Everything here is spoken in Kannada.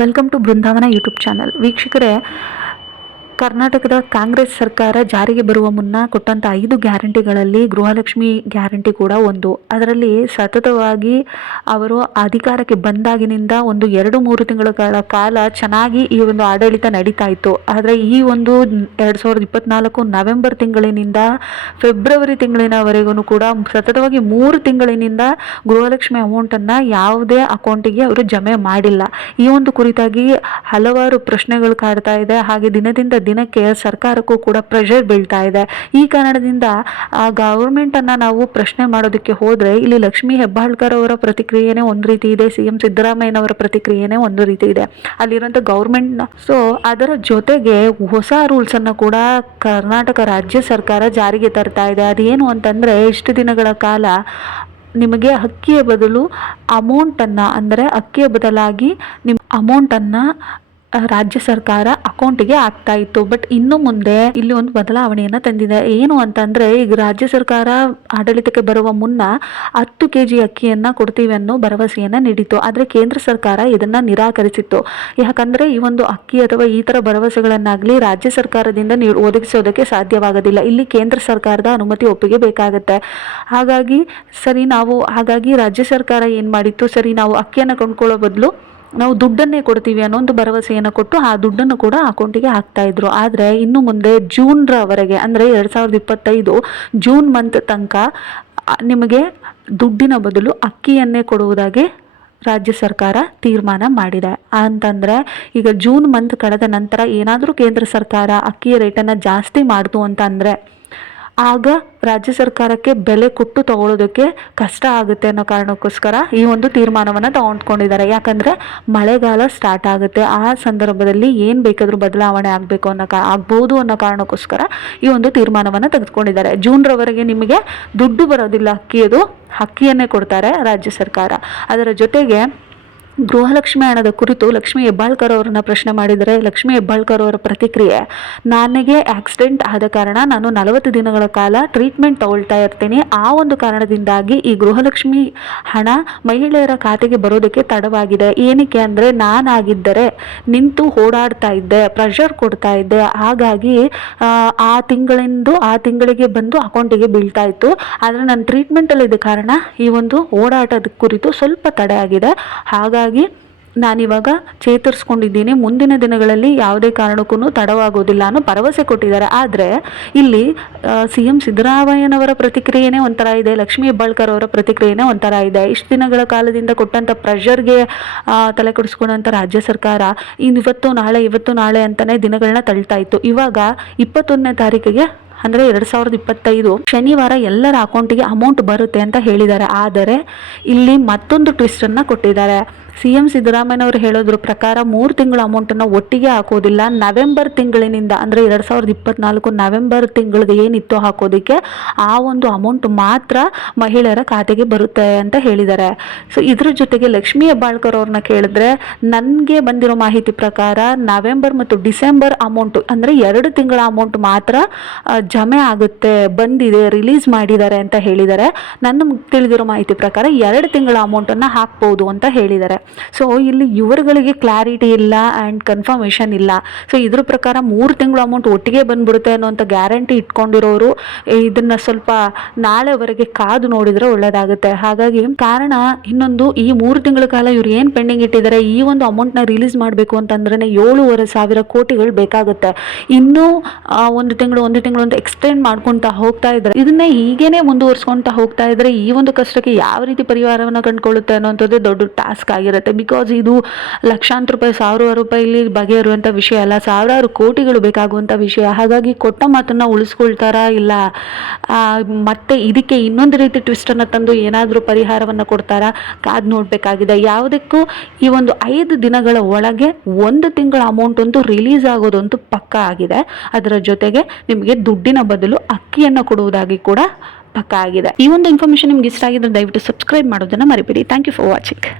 Welcome to Brindavana YouTube channel. ವೀಕ್ಷಕರೇ, ಕರ್ನಾಟಕದ ಕಾಂಗ್ರೆಸ್ ಸರ್ಕಾರ ಜಾರಿಗೆ ಬರುವ ಮುನ್ನ ಕೊಟ್ಟಂಥ 5 ಗ್ಯಾರಂಟಿಗಳಲ್ಲಿ ಗೃಹಲಕ್ಷ್ಮಿ ಗ್ಯಾರಂಟಿ ಕೂಡ ಒಂದು. ಅದರಲ್ಲಿ ಸತತವಾಗಿ ಅವರು ಅಧಿಕಾರಕ್ಕೆ ಬಂದಾಗಿನಿಂದ ಒಂದು 2-3 ತಿಂಗಳ ಕಾಲ ಚೆನ್ನಾಗಿ ಈ ಒಂದು ಆಡಳಿತ ನಡೀತಾ ಇತ್ತು. ಆದರೆ ಈ ಒಂದು 2024 ನವೆಂಬರ್ ತಿಂಗಳಿನಿಂದ ಫೆಬ್ರವರಿ ತಿಂಗಳಿನವರೆಗೂ ಕೂಡ ಸತತವಾಗಿ 3 ತಿಂಗಳಿನಿಂದ ಗೃಹಲಕ್ಷ್ಮಿ ಅಮೌಂಟನ್ನು ಯಾವುದೇ ಅಕೌಂಟಿಗೆ ಅವರು ಜಮೆ ಮಾಡಿಲ್ಲ. ಈ ಒಂದು ಕುರಿತಾಗಿ ಹಲವಾರು ಪ್ರಶ್ನೆಗಳು ಕಾಡ್ತಾ ಇದೆ. ಹಾಗೆ ದಿನದಿಂದ ದಿನಕ್ಕೆ ಸರ್ಕಾರಕ್ಕೂ ಕೂಡ ಪ್ರೆಷರ್ ಬೀಳ್ತಾ ಇದೆ. ಈ ಕಾರಣದಿಂದ ಆ ಗವರ್ಮೆಂಟನ್ನು ನಾವು ಪ್ರಶ್ನೆ ಮಾಡೋದಕ್ಕೆ ಹೋದರೆ ಇಲ್ಲಿ ಲಕ್ಷ್ಮೀ ಹೆಬ್ಬಾಳ್ಕರ್ ಅವರ ಪ್ರತಿಕ್ರಿಯೆನೇ ಒಂದು ರೀತಿ ಇದೆ, CM ಸಿದ್ದರಾಮಯ್ಯನವರ ಪ್ರತಿಕ್ರಿಯೆನೇ ಒಂದು ರೀತಿ ಇದೆ ಅಲ್ಲಿರುವಂಥ ಗೌರ್ಮೆಂಟ್ನ. ಸೊ ಅದರ ಜೊತೆಗೆ ಹೊಸ ರೂಲ್ಸನ್ನು ಕೂಡ ಕರ್ನಾಟಕ ರಾಜ್ಯ ಸರ್ಕಾರ ಜಾರಿಗೆ ತರ್ತಾ ಇದೆ. ಅದೇನು ಅಂತಂದರೆ, ಇಷ್ಟು ದಿನಗಳ ಕಾಲ ನಿಮಗೆ ಅಕ್ಕಿಯ ಬದಲು ಅಮೌಂಟನ್ನು, ಅಂದರೆ ಅಕ್ಕಿಯ ಬದಲಾಗಿ ನಿಮ್ಮ ಅಮೌಂಟನ್ನು ರಾಜ್ಯ ಸರ್ಕಾರ ಅಕೌಂಟಿಗೆ ಆಗ್ತಾ ಇತ್ತು. ಬಟ್ ಇನ್ನು ಮುಂದೆ ಇಲ್ಲಿ ಒಂದು ಬದಲಾವಣೆಯನ್ನು ತಂದಿದೆ. ಏನು ಅಂತಂದರೆ, ಈಗ ರಾಜ್ಯ ಸರ್ಕಾರ ಆಡಳಿತಕ್ಕೆ ಬರುವ ಮುನ್ನ 10 kg ಅಕ್ಕಿಯನ್ನು ಕೊಡ್ತೀವಿ ಅನ್ನೋ ಭರವಸೆಯನ್ನು ನೀಡಿತ್ತು. ಆದರೆ ಕೇಂದ್ರ ಸರ್ಕಾರ ಇದನ್ನು ನಿರಾಕರಿಸಿತ್ತು. ಯಾಕಂದರೆ ಈ ಒಂದು ಅಕ್ಕಿ ಅಥವಾ ಈ ಥರ ಭರವಸೆಗಳನ್ನಾಗಲಿ ರಾಜ್ಯ ಸರ್ಕಾರದಿಂದ ಒದಗಿಸೋದಕ್ಕೆ ಸಾಧ್ಯವಾಗೋದಿಲ್ಲ. ಇಲ್ಲಿ ಕೇಂದ್ರ ಸರ್ಕಾರದ ಅನುಮತಿ ಒಪ್ಪಿಗೆ ಬೇಕಾಗುತ್ತೆ. ಹಾಗಾಗಿ ರಾಜ್ಯ ಸರ್ಕಾರ ಏನು ಮಾಡಿತ್ತು, ಸರಿ ನಾವು ಅಕ್ಕಿಯನ್ನು ಕೊಂಡ್ಕೊಳ್ಳೋ ಬದಲು ನಾವು ದುಡ್ಡನ್ನೇ ಕೊಡ್ತೀವಿ ಅನ್ನೋ ಒಂದು ಭರವಸೆಯನ್ನು ಕೊಟ್ಟು ಆ ದುಡ್ಡನ್ನು ಕೂಡ ಅಕೌಂಟಿಗೆ ಹಾಕ್ತಾ ಇದ್ರು. ಆದರೆ ಇನ್ನು ಮುಂದೆ ಜೂನ್ರವರೆಗೆ, ಅಂದರೆ 2025 ಜೂನ್ ಮಂತ್ ತನಕ ನಿಮಗೆ ದುಡ್ಡಿನ ಬದಲು ಅಕ್ಕಿಯನ್ನೇ ಕೊಡುವುದಾಗಿ ರಾಜ್ಯ ಸರ್ಕಾರ ತೀರ್ಮಾನ ಮಾಡಿದೆ. ಅಂತಂದರೆ ಈಗ ಜೂನ್ ಮಂತ್ ಕಳೆದ ನಂತರ ಏನಾದರೂ ಕೇಂದ್ರ ಸರ್ಕಾರ ಅಕ್ಕಿಯ ರೇಟನ್ನು ಜಾಸ್ತಿ ಮಾಡ್ತು ಅಂತ ಅಂದರೆ ಆಗ ರಾಜ್ಯ ಸರ್ಕಾರಕ್ಕೆ ಬೆಲೆ ಕೊಟ್ಟು ತಗೊಳ್ಳೋದಕ್ಕೆ ಕಷ್ಟ ಆಗುತ್ತೆ ಅನ್ನೋ ಕಾರಣಕ್ಕೋಸ್ಕರ ಈ ಒಂದು ತೀರ್ಮಾನವನ್ನು ತಗೊಂಡ್ಕೊಂಡಿದ್ದಾರೆ. ಯಾಕಂದರೆ ಮಳೆಗಾಲ ಸ್ಟಾರ್ಟ್ ಆಗುತ್ತೆ. ಆ ಸಂದರ್ಭದಲ್ಲಿ ಏನು ಬೇಕಾದರೂ ಬದಲಾವಣೆ ಆಗ್ಬೋದು ಅನ್ನೋ ಕಾರಣಕ್ಕೋಸ್ಕರ ಈ ಒಂದು ತೀರ್ಮಾನವನ್ನು ತೆಗೆದುಕೊಂಡಿದ್ದಾರೆ. ಜೂನ್ರವರೆಗೆ ನಿಮಗೆ ದುಡ್ಡು ಬರೋದಿಲ್ಲ, ಅಕ್ಕಿಯನ್ನೇ ಕೊಡ್ತಾರೆ ರಾಜ್ಯ ಸರ್ಕಾರ. ಅದರ ಜೊತೆಗೆ ಗೃಹಲಕ್ಷ್ಮಿ ಹಣದ ಕುರಿತು ಲಕ್ಷ್ಮೀ ಹೆಬ್ಬಾಳ್ಕರ್ ಅವರನ್ನ ಪ್ರಶ್ನೆ ಮಾಡಿದರೆ, ಲಕ್ಷ್ಮೀ ಹೆಬ್ಬಾಳ್ಕರ್ ಅವರ ಪ್ರತಿಕ್ರಿಯೆ, ನನಗೆ ಆಕ್ಸಿಡೆಂಟ್ ಆದ ಕಾರಣ ನಾನು 40 ದಿನಗಳ ಕಾಲ ಟ್ರೀಟ್ಮೆಂಟ್ ತಗೊಳ್ತಾ ಇರ್ತೀನಿ. ಆ ಒಂದು ಕಾರಣದಿಂದಾಗಿ ಈ ಗೃಹಲಕ್ಷ್ಮಿ ಹಣ ಮಹಿಳೆಯರ ಖಾತೆಗೆ ಬರೋದಕ್ಕೆ ತಡವಾಗಿದೆ. ಏನಕ್ಕೆ ಅಂದರೆ, ನಾನಾಗಿದ್ದರೆ ನಿಂತು ಓಡಾಡ್ತಾ ಇದ್ದೆ, ಪ್ರೆಷರ್ ಕೊಡ್ತಾ ಇದ್ದೆ. ಹಾಗಾಗಿ ಆ ತಿಂಗಳಿಗೆ ಬಂದು ಅಕೌಂಟಿಗೆ ಬೀಳ್ತಾ ಇತ್ತು. ಆದರೆ ನನ್ನ ಟ್ರೀಟ್ಮೆಂಟಲ್ಲಿದ್ದ ಕಾರಣ ಈ ಒಂದು ಓಡಾಟದ ಕುರಿತು ಸ್ವಲ್ಪ ತಡೆ ಆಗಿದೆ. ಹಾಗಾಗಿ ನಾನಿವಾಗ ಚೇತರಿಸ್ಕೊಂಡಿದ್ದೀನಿ, ಮುಂದಿನ ದಿನಗಳಲ್ಲಿ ಯಾವುದೇ ಕಾರಣಕ್ಕೂ ತಡವಾಗೋದಿಲ್ಲ ಅನ್ನೋ ಭರವಸೆ ಕೊಟ್ಟಿದ್ದಾರೆ. ಆದರೆ ಇಲ್ಲಿ CM ಸಿದ್ದರಾಮಯ್ಯನವರ ಪ್ರತಿಕ್ರಿಯೆನೇ ಒಂಥರ ಇದೆ, ಲಕ್ಷ್ಮೀ ಹೆಬ್ಬಾಳ್ಕರ್ ಅವರ ಪ್ರತಿಕ್ರಿಯೆನೇ ಒಂಥರ ಇದೆ. ಇಷ್ಟು ದಿನಗಳ ಕಾಲದಿಂದ ಕೊಟ್ಟಂಥ ಪ್ರೆಷರ್ಗೆ ತಲೆ ಕೆಡಿಸ್ಕೊಂಡಂಥ ರಾಜ್ಯ ಸರ್ಕಾರ ಇವತ್ತು ನಾಳೆ ಅಂತಲೇ ದಿನಗಳನ್ನ ತಳ್ತಾ ಇತ್ತು. ಇವಾಗ 21ನೇ ತಾರೀಕಿಗೆ, ಅಂದರೆ 2025 ಶನಿವಾರ ಎಲ್ಲರ ಅಕೌಂಟಿಗೆ ಅಮೌಂಟ್ ಬರುತ್ತೆ ಅಂತ ಹೇಳಿದ್ದಾರೆ. ಆದರೆ ಇಲ್ಲಿ ಮತ್ತೊಂದು ಟ್ವಿಸ್ಟನ್ನು ಕೊಟ್ಟಿದ್ದಾರೆ. CM ಸಿದ್ದರಾಮಯ್ಯನವರು ಹೇಳೋದ್ರ ಪ್ರಕಾರ 3 ತಿಂಗಳ ಅಮೌಂಟನ್ನು ಒಟ್ಟಿಗೆ ಹಾಕೋದಿಲ್ಲ. ನವೆಂಬರ್ ತಿಂಗಳಿನಿಂದ, ಅಂದರೆ 2024 ನವೆಂಬರ್ ತಿಂಗಳಿಗೆ ಏನಿತ್ತು ಹಾಕೋದಕ್ಕೆ, ಆ ಒಂದು ಅಮೌಂಟ್ ಮಾತ್ರ ಮಹಿಳೆಯರ ಖಾತೆಗೆ ಬರುತ್ತೆ ಅಂತ ಹೇಳಿದ್ದಾರೆ. ಸೊ ಇದ್ರ ಜೊತೆಗೆ ಲಕ್ಷ್ಮೀ ಹೆಬ್ಬಾಳ್ಕರ್ ಅವ್ರನ್ನ ಕೇಳಿದ್ರೆ, ನನಗೆ ಬಂದಿರೋ ಮಾಹಿತಿ ಪ್ರಕಾರ ನವೆಂಬರ್ ಮತ್ತು ಡಿಸೆಂಬರ್ ಅಮೌಂಟು, ಅಂದರೆ 2 ತಿಂಗಳ ಅಮೌಂಟ್ ಮಾತ್ರ ಜಮೆ ಆಗುತ್ತೆ, ಬಂದಿದೆ, ರಿಲೀಸ್ ಮಾಡಿದ್ದಾರೆ ಅಂತ ಹೇಳಿದ್ದಾರೆ. ನನ್ನ ತಿಳಿದಿರೋ ಮಾಹಿತಿ ಪ್ರಕಾರ 2 ತಿಂಗಳ ಅಮೌಂಟನ್ನು ಹಾಕ್ಬೋದು ಅಂತ ಹೇಳಿದ್ದಾರೆ. ಸೊ ಇಲ್ಲಿ ಇವರುಗಳಿಗೆ ಕ್ಲಾರಿಟಿ ಇಲ್ಲ ಆ್ಯಂಡ್ ಕನ್ಫರ್ಮೇಷನ್ ಇಲ್ಲ. ಸೊ ಇದ್ರ ಪ್ರಕಾರ 3 ತಿಂಗಳು ಅಮೌಂಟ್ ಒಟ್ಟಿಗೆ ಬಂದ್ಬಿಡುತ್ತೆ ಅನ್ನೋಂಥ ಗ್ಯಾರಂಟಿ ಇಟ್ಕೊಂಡಿರೋರು ಇದನ್ನು ಸ್ವಲ್ಪ ನಾಳೆವರೆಗೆ ಕಾದು ನೋಡಿದರೆ ಒಳ್ಳೆಯದಾಗುತ್ತೆ. ಹಾಗಾಗಿ ಕಾರಣ ಇನ್ನೊಂದು, ಈ 3 ತಿಂಗಳ ಕಾಲ ಇವ್ರು ಏನು ಪೆಂಡಿಂಗ್ ಇಟ್ಟಿದ್ದಾರೆ, ಈ ಒಂದು ಅಮೌಂಟ್ನ ರಿಲೀಸ್ ಮಾಡಬೇಕು ಅಂತಂದ್ರೆ 7,500 ಕೋಟಿಗಳು ಬೇಕಾಗುತ್ತೆ. ಇನ್ನೂ ಒಂದು ತಿಂಗಳು ಅಂತ ಎಕ್ಸ್ಟೆಂಡ್ ಮಾಡ್ಕೊತಾ ಹೋಗ್ತಾ ಇದ್ದಾರೆ. ಇದನ್ನೇ ಹೀಗೇನೆ ಮುಂದುವರ್ಸ್ಕೊತಾ ಹೋಗ್ತಾ ಇದ್ರೆ ಈ ಒಂದು ಕಷ್ಟಕ್ಕೆ ಯಾವ ರೀತಿ ಪರಿಹಾರವನ್ನು ಕಂಡುಕೊಳ್ಳುತ್ತೆ ಅನ್ನೋಂಥದ್ದೇ ದೊಡ್ಡ ಟಾಸ್ಕ್ ಆಗಿರುತ್ತೆ. ಬಿಕಾಸ್ ಇದು ಲಕ್ಷಾಂತರ ರೂಪಾಯಿ, ಸಾವಿರಾರು ರೂಪಾಯಿಲಿ ಬಗೆಹರುವಂಥ ವಿಷಯ ಅಲ್ಲ, ಸಾವಿರಾರು ಕೋಟಿಗಳು ಬೇಕಾಗುವಂಥ ವಿಷಯ. ಹಾಗಾಗಿ ಕೊಟ್ಟ ಮಾತನ್ನು ಉಳಿಸ್ಕೊಳ್ತಾರಾ ಇಲ್ಲ ಮತ್ತೆ ಇದಕ್ಕೆ ಇನ್ನೊಂದು ರೀತಿ ಟ್ವಿಸ್ಟನ್ನು ತಂದು ಏನಾದರೂ ಪರಿಹಾರವನ್ನು ಕೊಡ್ತಾರಾ, ಕಾದು ನೋಡಬೇಕಾಗಿದೆ. ಯಾವುದಕ್ಕೂ ಈ ಒಂದು 5 ದಿನಗಳ ಒಳಗೆ 1 ತಿಂಗಳ ಅಮೌಂಟ್ ಅಂತೂ ರಿಲೀಸ್ ಆಗೋದಂತೂ ಪಕ್ಕ ಆಗಿದೆ. ಅದರ ಜೊತೆಗೆ ನಿಮಗೆ ದುಡ್ಡಿನ ಬದಲು ಅಕ್ಕಿಯನ್ನು ಕೊಡುವುದಾಗಿ ಕೂಡ ಪಕ್ಕ ಆಗಿದೆ. ಈ ಒಂದು ಇನ್ಫಾರ್ಮೇಷನ್ ನಿಮ್ಗೆ ಇಷ್ಟ ಆಗಿದ್ರೆ ದಯವಿಟ್ಟು ಸಬ್ಸ್ಕ್ರೈಬ್ ಮಾಡೋದನ್ನು ಮರಿಬೇಡಿ. Thank you for watching.